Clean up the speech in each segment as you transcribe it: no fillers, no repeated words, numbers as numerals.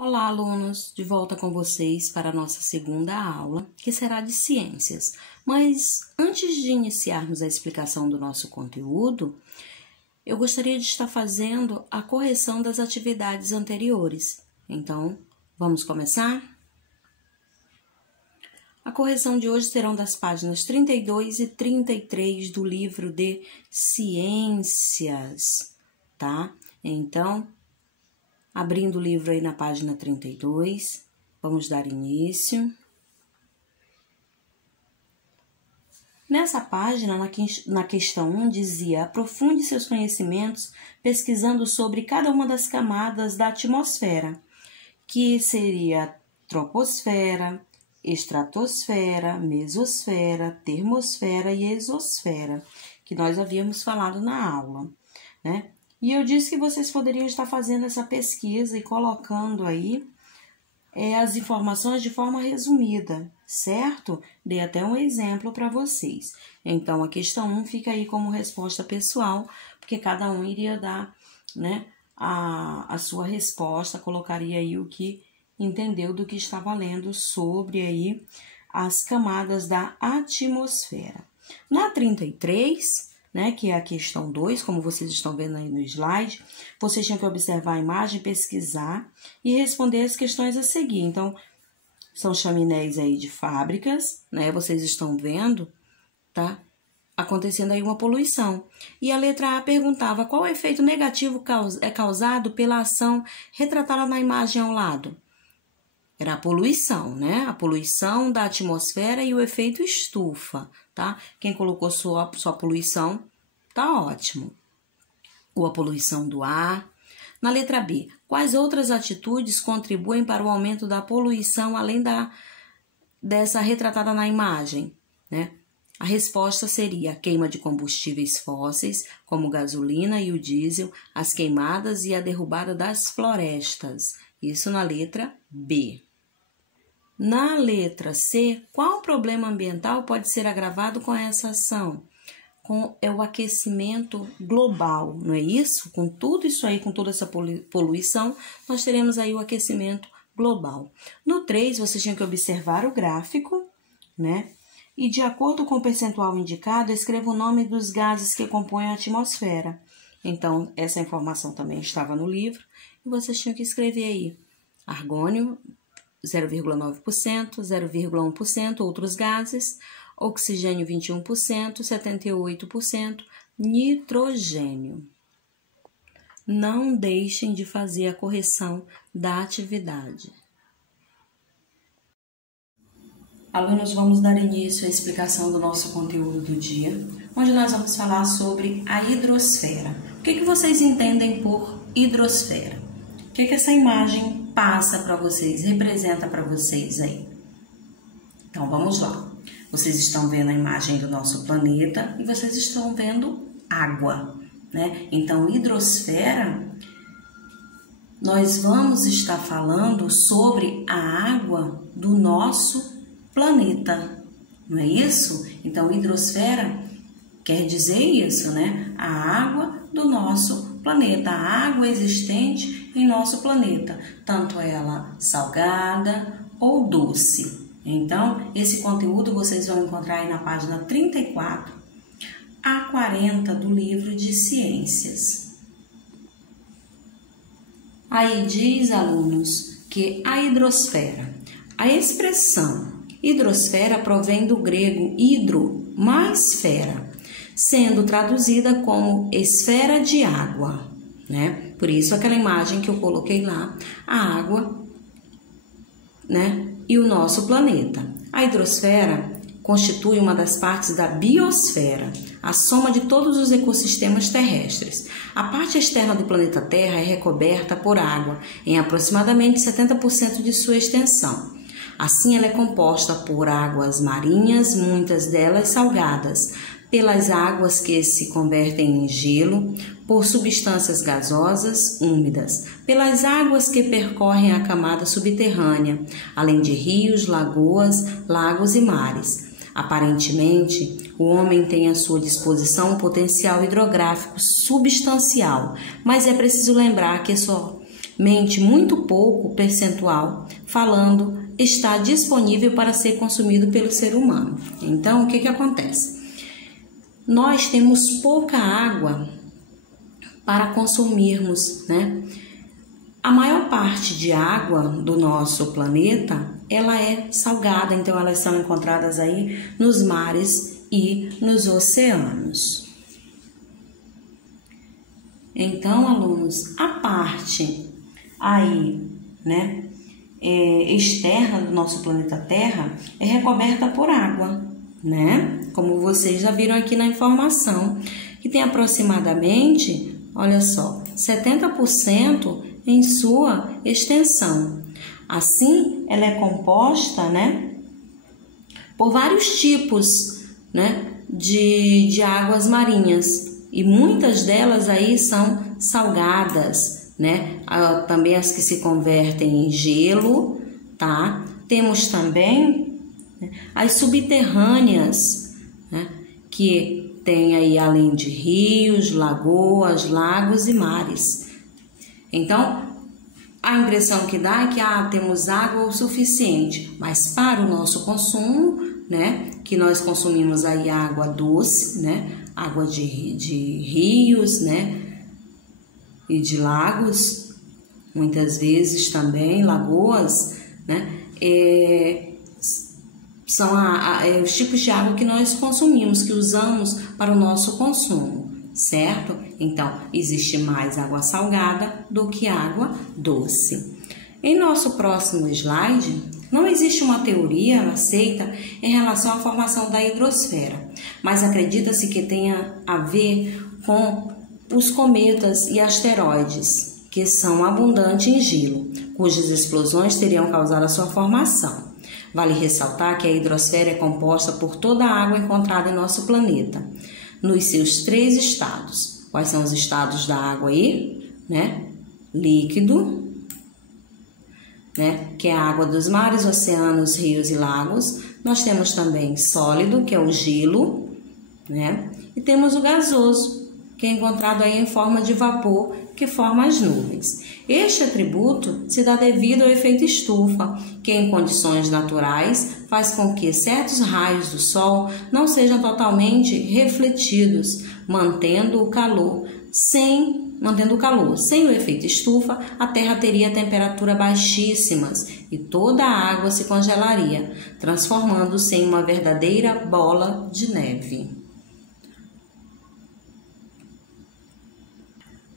Olá, alunos! De volta com vocês para a nossa segunda aula, que será de ciências. Mas antes de iniciarmos a explicação do nosso conteúdo, eu gostaria de estar fazendo a correção das atividades anteriores. Então, vamos começar? A correção de hoje serão das páginas 32 e 33 do livro de ciências, tá? Então, abrindo o livro aí na página 32, vamos dar início. Nessa página, na questão 1, dizia: aprofunde seus conhecimentos pesquisando sobre cada uma das camadas da atmosfera, que seria troposfera, estratosfera, mesosfera, termosfera e exosfera, que nós havíamos falado na aula, né? E eu disse que vocês poderiam estar fazendo essa pesquisa e colocando aí as informações de forma resumida, certo? Dei até um exemplo para vocês. Então, a questão 1 fica aí como resposta pessoal, porque cada um iria dar, né, a sua resposta, colocaria aí o que entendeu do que estava lendo sobre aí as camadas da atmosfera. Na 33... né, que é a questão 2, como vocês estão vendo aí no slide, vocês tinham que observar a imagem, pesquisar e responder as questões a seguir. Então, são chaminés aí de fábricas, né, vocês estão vendo, tá, acontecendo aí uma poluição. E a letra A perguntava qual o efeito negativo é causado pela ação retratada na imagem ao lado. Era a poluição, né? A poluição da atmosfera e o efeito estufa, tá? Quem colocou só poluição, tá ótimo. Ou a poluição do ar. Na letra B, quais outras atitudes contribuem para o aumento da poluição além dessa retratada na imagem, né? A resposta seria a queima de combustíveis fósseis, como gasolina e o diesel, as queimadas e a derrubada das florestas. Isso na letra B. Na letra C, qual problema ambiental pode ser agravado com essa ação? É o aquecimento global, não é isso? Com tudo isso aí, com toda essa poluição, nós teremos aí o aquecimento global. No 3, vocês tinham que observar o gráfico, né? E de acordo com o percentual indicado, escreva o nome dos gases que compõem a atmosfera. Então, essa informação também estava no livro e vocês tinham que escrever aí argônio, 0,9%, 0,1%, outros gases, oxigênio 21%, 78%, nitrogênio. Não deixem de fazer a correção da atividade. Alunos, vamos dar início à explicação do nosso conteúdo do dia, onde nós vamos falar sobre a hidrosfera. O que vocês entendem por hidrosfera? O que essa imagem passa para vocês, representa para vocês aí? Então, vamos lá. Vocês estão vendo a imagem do nosso planeta e vocês estão vendo água, né? Então, hidrosfera, nós vamos estar falando sobre a água do nosso planeta, não é isso? Então, hidrosfera quer dizer isso, né? A água do nosso planeta, a água existente em nosso planeta, tanto ela salgada ou doce. Então, esse conteúdo vocês vão encontrar aí na página 34 a 40 do livro de ciências. Aí diz, alunos, que a hidrosfera, a expressão hidrosfera provém do grego hidro mais fera, sendo traduzida como esfera de água, né? Por isso aquela imagem que eu coloquei lá, a água, né? E o nosso planeta. A hidrosfera constitui uma das partes da biosfera, a soma de todos os ecossistemas terrestres. A parte externa do planeta Terra é recoberta por água, em aproximadamente 70% de sua extensão. Assim, ela é composta por águas marinhas, muitas delas salgadas, pelas águas que se convertem em gelo, por substâncias gasosas úmidas, pelas águas que percorrem a camada subterrânea, além de rios, lagoas, lagos e mares. Aparentemente, o homem tem à sua disposição um potencial hidrográfico substancial, mas é preciso lembrar que mente muito pouco percentual, falando está disponível para ser consumido pelo ser humano. Então, o que acontece? Nós temos pouca água para consumirmos, né? A maior parte de água do nosso planeta, ela é salgada, então elas são encontradas aí nos mares e nos oceanos. Então, alunos, a parte aí, né, externa do nosso planeta Terra é recoberta por água, né? Como vocês já viram aqui na informação, que tem aproximadamente, olha só, 70% em sua extensão. Assim, ela é composta, né, por vários tipos, né, de águas marinhas, e muitas delas aí são salgadas, né? Também as que se convertem em gelo, tá? Temos também, né, as subterrâneas, né, que tem aí além de rios, lagoas, lagos e mares. Então, a impressão que dá é que temos água o suficiente, mas para o nosso consumo, né, que nós consumimos aí água doce, né, água de rios, né, e de lagos, muitas vezes também lagoas, né, são os tipos de água que nós consumimos, que usamos para o nosso consumo, certo? Então, existe mais água salgada do que água doce. Em nosso próximo slide, não existe uma teoria aceita em relação à formação da hidrosfera, mas acredita-se que tenha a ver com os cometas e asteroides, que são abundantes em gelo, cujas explosões teriam causado a sua formação. Vale ressaltar que a hidrosfera é composta por toda a água encontrada em nosso planeta, nos seus 3 estados. Quais são os estados da água aí? Né? Líquido, né, que é a água dos mares, oceanos, rios e lagos. Nós temos também sólido, que é o gelo, né? E temos o gasoso, que é encontrado aí em forma de vapor, que forma as nuvens. Este atributo se dá devido ao efeito estufa, que em condições naturais faz com que certos raios do Sol não sejam totalmente refletidos, mantendo o calor. Sem o efeito estufa, a Terra teria temperatura baixíssimas e toda a água se congelaria, transformando-se em uma verdadeira bola de neve.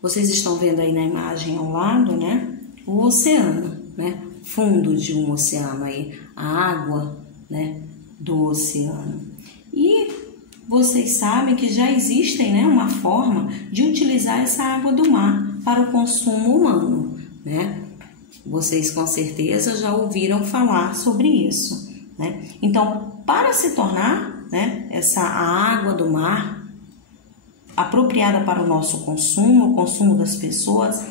Vocês estão vendo aí na imagem ao lado, né, o oceano, né, fundo de um oceano aí, a água, né, do oceano. E vocês sabem que já existem, né, uma forma de utilizar essa água do mar para o consumo humano, né? Vocês com certeza já ouviram falar sobre isso, né? Então, para se tornar, né, essa água do mar apropriada para o nosso consumo, o consumo das pessoas,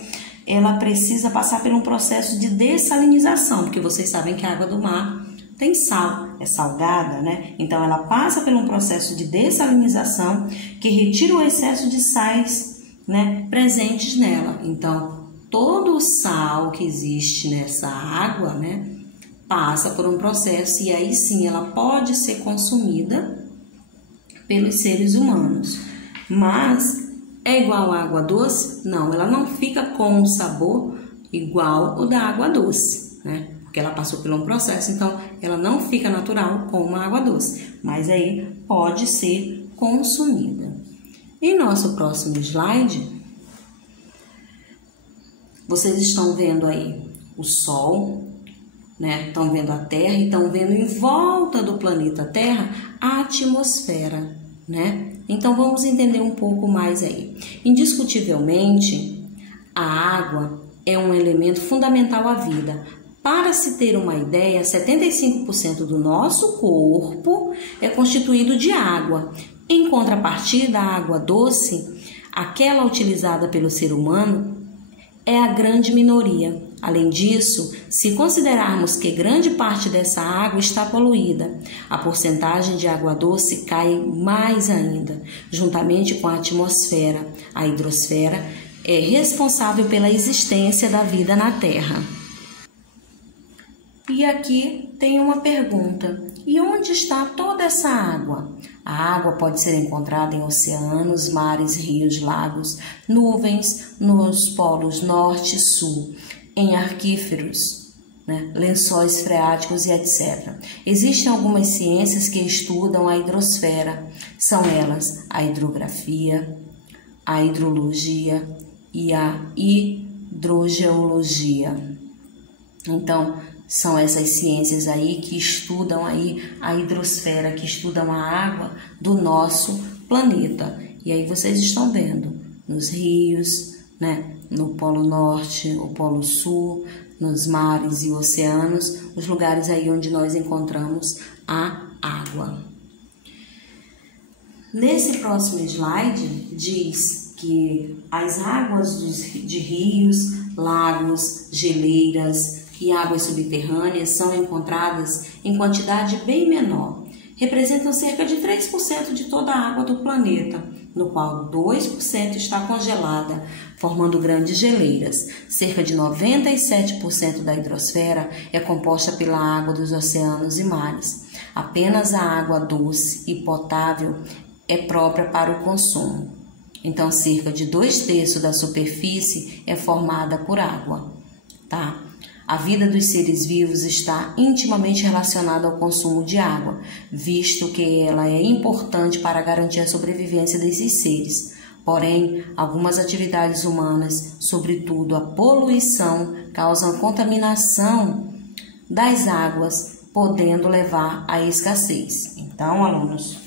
ela precisa passar por um processo de dessalinização, porque vocês sabem que a água do mar tem sal, é salgada, né? Então, ela passa por um processo de dessalinização que retira o excesso de sais, né, presentes nela. Então, todo o sal que existe nessa água, né, passa por um processo e aí sim ela pode ser consumida pelos seres humanos. Mas é igual à água doce? Não, ela não fica com um sabor igual o da água doce, né? Porque ela passou por um processo, então ela não fica natural como a água doce, mas aí pode ser consumida. Em nosso próximo slide, vocês estão vendo aí o Sol, né? Estão vendo a Terra e estão vendo em volta do planeta Terra a atmosfera, né? Então vamos entender um pouco mais aí. Indiscutivelmente, a água é um elemento fundamental à vida. Para se ter uma ideia, 75% do nosso corpo é constituído de água. Em contrapartida, a água doce, aquela utilizada pelo ser humano, é a grande minoria. Além disso, se considerarmos que grande parte dessa água está poluída, a porcentagem de água doce cai mais ainda, juntamente com a atmosfera, a hidrosfera, é responsável pela existência da vida na Terra. E aqui tem uma pergunta: e onde está toda essa água? A água pode ser encontrada em oceanos, mares, rios, lagos, nuvens, nos polos norte e sul, em aquíferos, lençóis freáticos e etc. Existem algumas ciências que estudam a hidrosfera. São elas a hidrografia, a hidrologia e a hidrogeologia. Então, são essas ciências aí que estudam aí a hidrosfera, que estudam a água do nosso planeta. E aí vocês estão vendo nos rios, no Polo Norte, o Polo Sul, nos mares e oceanos, os lugares aí onde nós encontramos a água. Nesse próximo slide diz que as águas de rios, lagos, geleiras e águas subterrâneas são encontradas em quantidade bem menor. Representam cerca de 3% de toda a água do planeta, no qual 2% está congelada, formando grandes geleiras. Cerca de 97% da hidrosfera é composta pela água dos oceanos e mares. Apenas a água doce e potável é própria para o consumo. Então, cerca de 2/3 da superfície é formada por água, tá? A vida dos seres vivos está intimamente relacionada ao consumo de água, visto que ela é importante para garantir a sobrevivência desses seres. Porém, algumas atividades humanas, sobretudo a poluição, causam contaminação das águas, podendo levar à escassez. Então, alunos,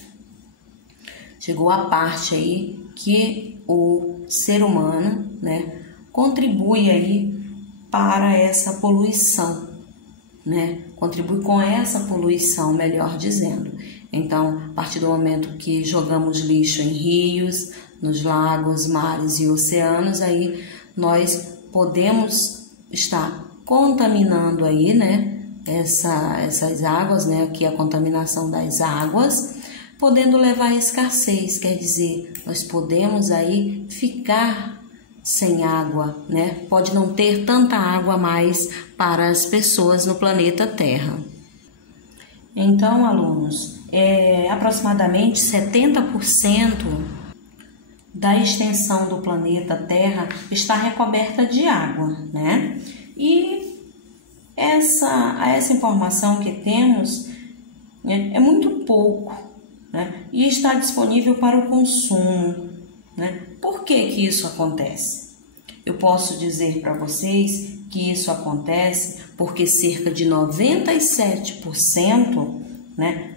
chegou a parte aí que o ser humano, contribui aí para essa poluição, contribui com essa poluição, melhor dizendo. Então, a partir do momento que jogamos lixo em rios, nos lagos, mares e oceanos, aí nós podemos estar contaminando aí, essas águas, aqui a contaminação das águas, podendo levar à escassez, quer dizer, nós podemos aí ficar sem água, Pode não ter tanta água mais para as pessoas no planeta Terra. Então, alunos, aproximadamente 70% da extensão do planeta Terra está recoberta de água, E essa informação que temos é muito pouco, E está disponível para o consumo, Por que isso acontece? Eu posso dizer para vocês que isso acontece porque cerca de 97%,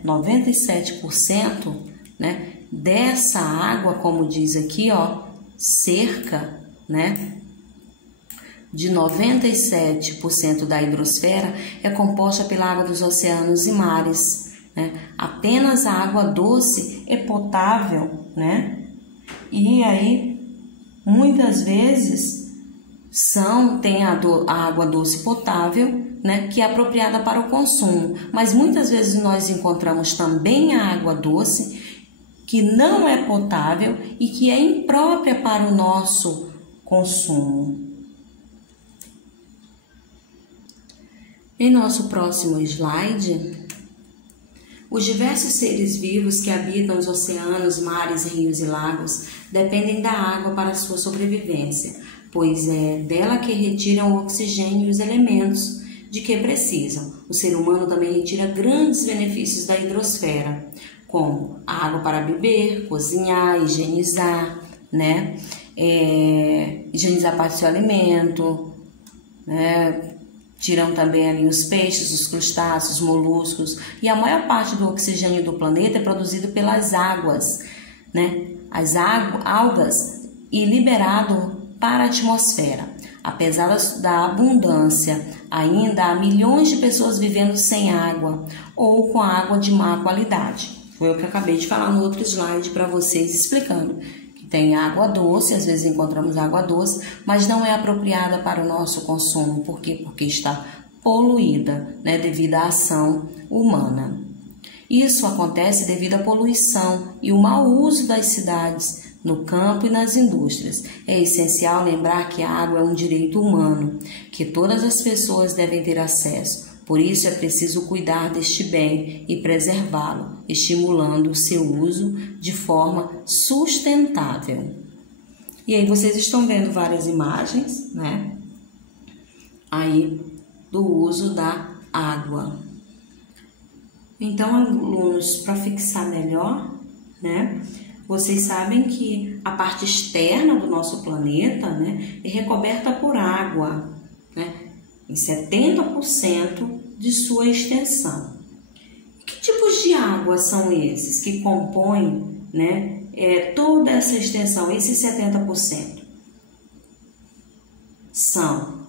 97%, dessa água, como diz aqui, cerca, de 97% da hidrosfera é composta pela água dos oceanos e mares, Apenas a água doce é potável, E aí, muitas vezes, tem a água doce potável, que é apropriada para o consumo. Mas muitas vezes nós encontramos também a água doce, que não é potável e que é imprópria para o nosso consumo. Em nosso próximo slide, os diversos seres vivos que habitam os oceanos, mares, rios e lagos dependem da água para sua sobrevivência, pois é dela que retiram o oxigênio e os elementos de que precisam. O ser humano também retira grandes benefícios da hidrosfera, como a água para beber, cozinhar, higienizar, higienizar parte do seu alimento, Tiram também ali os peixes, os crustáceos, os moluscos, e a maior parte do oxigênio do planeta é produzido pelas águas, As algas e liberado para a atmosfera. Apesar da abundância, ainda há milhões de pessoas vivendo sem água ou com água de má qualidade. Foi o que eu acabei de falar no outro slide para vocês, explicando que tem água doce, às vezes encontramos água doce, mas não é apropriada para o nosso consumo. Por quê? Porque está poluída, devido à ação humana. Isso acontece devido à poluição e o mau uso das cidades, no campo e nas indústrias. É essencial lembrar que a água é um direito humano, que todas as pessoas devem ter acesso. Por isso é preciso cuidar deste bem e preservá-lo, estimulando o seu uso de forma sustentável. E aí vocês estão vendo várias imagens, né? Aí do uso da água. Então, alunos, para fixar melhor, né? Vocês sabem que a parte externa do nosso planeta, né, é recoberta por água, né, em 70% de sua extensão. Que tipos de água são esses que compõem, né, toda essa extensão, esses 70%? São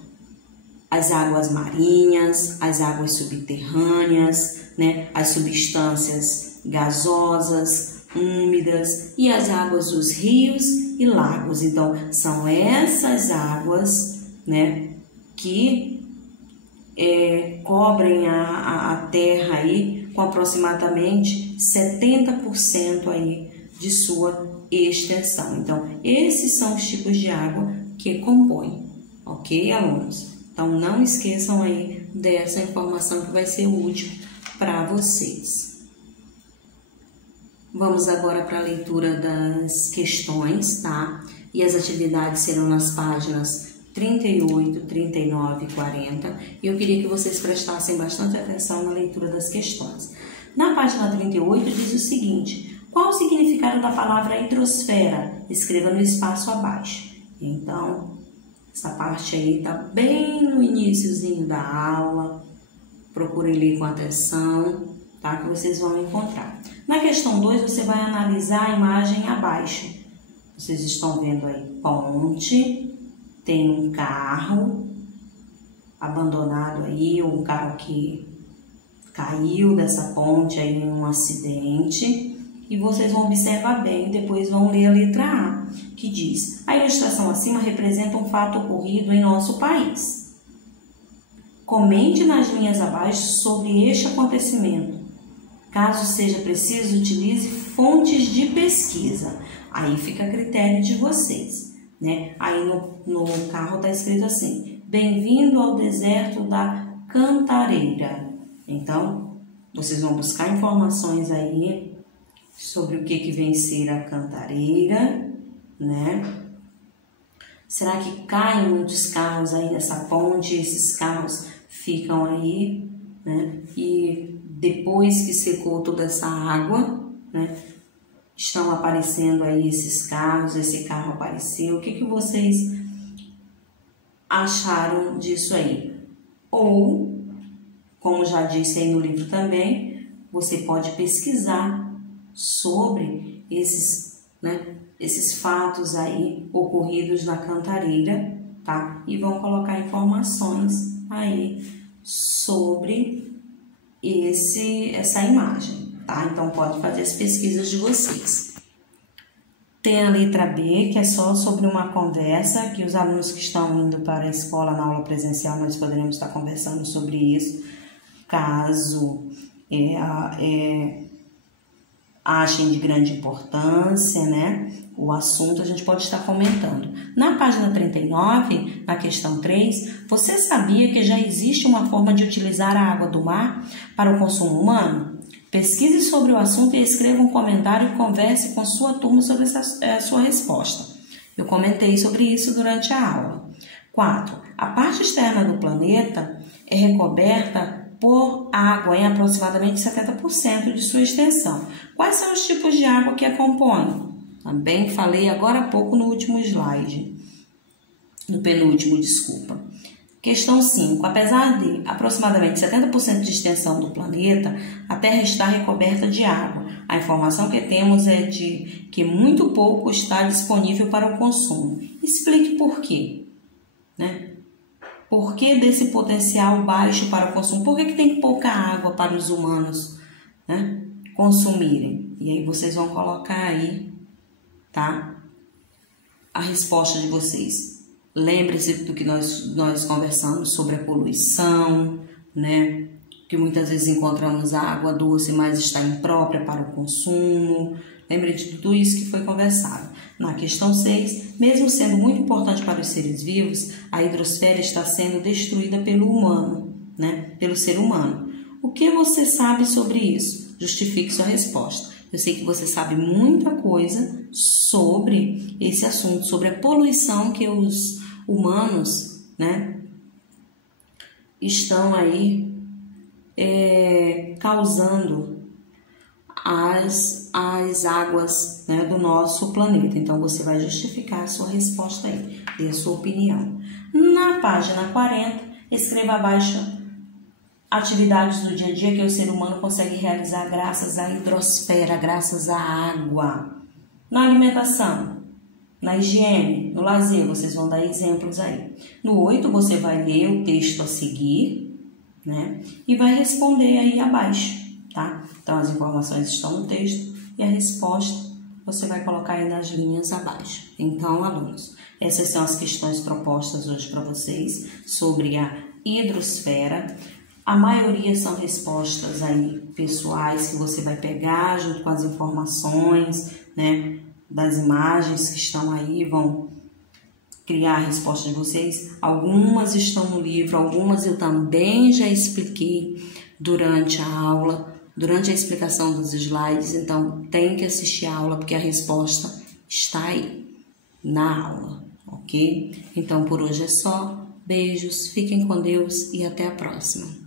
as águas marinhas, as águas subterrâneas, né, as substâncias gasosas, úmidas e as águas dos rios e lagos. Então, são essas águas, né, que cobrem a terra aí com aproximadamente 70% aí de sua extensão. Então, esses são os tipos de água que compõem, ok, alunos? Então, não esqueçam aí dessa informação que vai ser útil para vocês. Vamos agora para a leitura das questões, tá? E as atividades serão nas páginas 38, 39 e 40. E eu queria que vocês prestassem bastante atenção na leitura das questões. Na página 38 diz o seguinte: qual o significado da palavra hidrosfera? Escreva no espaço abaixo. Então, essa parte aí está bem no iniciozinho da aula. Procurem ler com atenção, tá? Que vocês vão encontrar. Na questão 2, você vai analisar a imagem abaixo. Vocês estão vendo aí ponte, tem um carro abandonado aí, um carro que caiu dessa ponte aí em um acidente. E vocês vão observar bem, depois vão ler a letra A, que diz: a ilustração acima representa um fato ocorrido em nosso país. Comente nas linhas abaixo sobre este acontecimento. Caso seja preciso, utilize fontes de pesquisa. Aí fica a critério de vocês, né? Aí no carro está escrito assim: bem-vindo ao deserto da Cantareira. Então, vocês vão buscar informações aí sobre o que vem ser a Cantareira, né? Será que caem muitos carros aí nessa ponte? Esses carros ficam aí, né? E depois que secou toda essa água, né, estão aparecendo aí esses carros, esse carro apareceu. O que vocês acharam disso aí? Ou, como já disse aí no livro também, você pode pesquisar sobre esses, né, esses fatos aí ocorridos na Cantareira, tá? E vão colocar informações aí sobre essa imagem, tá? Então, pode fazer as pesquisas de vocês. Tem a letra B, que é só sobre uma conversa, que os alunos que estão indo para a escola na aula presencial, nós poderemos estar conversando sobre isso, caso achem de grande importância, né, o assunto, a gente pode estar comentando. Na página 39, na questão 3, você sabia que já existe uma forma de utilizar a água do mar para o consumo humano? Pesquise sobre o assunto e escreva um comentário e converse com sua turma sobre a sua resposta. Eu comentei sobre isso durante a aula. 4. A parte externa do planeta é recoberta por água em aproximadamente 70% de sua extensão. Quais são os tipos de água que a compõem? Também falei agora há pouco no último slide. No penúltimo, desculpa. Questão 5. Apesar de aproximadamente 70% de extensão do planeta, a Terra está recoberta de água. A informação que temos é de que muito pouco está disponível para o consumo. Explique por quê, né? Por que desse potencial baixo para o consumo? Por que tem pouca água para os humanos, né, consumirem? E aí vocês vão colocar aí, tá, a resposta de vocês. Lembre-se do que nós conversamos sobre a poluição, né, que muitas vezes encontramos a água doce, mas está imprópria para o consumo. Lembre de tudo isso que foi conversado. Na questão 6, mesmo sendo muito importante para os seres vivos, a hidrosfera está sendo destruída pelo humano, né? Pelo ser humano. O que você sabe sobre isso? Justifique sua resposta. Eu sei que você sabe muita coisa sobre esse assunto, sobre a poluição que os humanos, né, estão aí causando as águas, né, do nosso planeta. Então, você vai justificar a sua resposta aí, dê a sua opinião. Na página 40, escreva abaixo atividades do dia a dia que o ser humano consegue realizar graças à hidrosfera, graças à água. Na alimentação, na higiene, no lazer, vocês vão dar exemplos aí. No 8, você vai ler o texto a seguir, né? E vai responder aí abaixo, tá? Então, as informações estão no texto e a resposta você vai colocar aí nas linhas abaixo. Então, alunos, essas são as questões propostas hoje para vocês sobre a hidrosfera. A maioria são respostas aí pessoais que você vai pegar junto com as informações, né, das imagens que estão aí, vão criar a resposta de vocês. Algumas estão no livro, algumas eu também já expliquei durante a aula, durante a explicação dos slides, então tem que assistir a aula porque a resposta está aí na aula, ok? Então por hoje é só, beijos, fiquem com Deus e até a próxima.